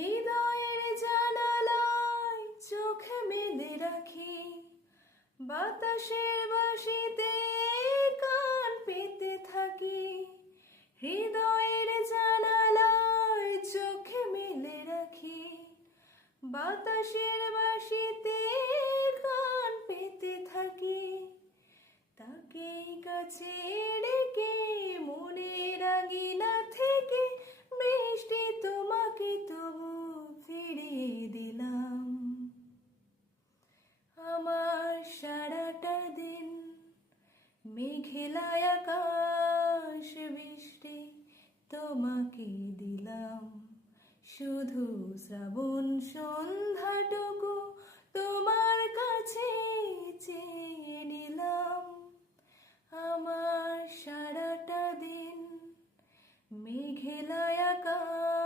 হৃদয়ের জানালায় চোখ মেলে রাখি, বাতাসের বাঁশিতে কান পেতে থাকি। হৃদয়ের জানালায় চোখ মেলে রাখি, বাতাসের বাঁশিতে কান পেতে থাকি। তাকে কাছে ডেকে মনের আঙিনা থেকে বৃষ্টি তোমাকে তবু ফিরিয়ে দিলাম। আমার সারাটা দিন মেঘলা আকাশ বৃষ্টি তোমাকে দিলাম। শুধু শ্রাবণ সন্ধ্যাটুকু তোমার কাছে চেয়ে নিলাম। আমার সারাটা দিন মেঘলা আকাশ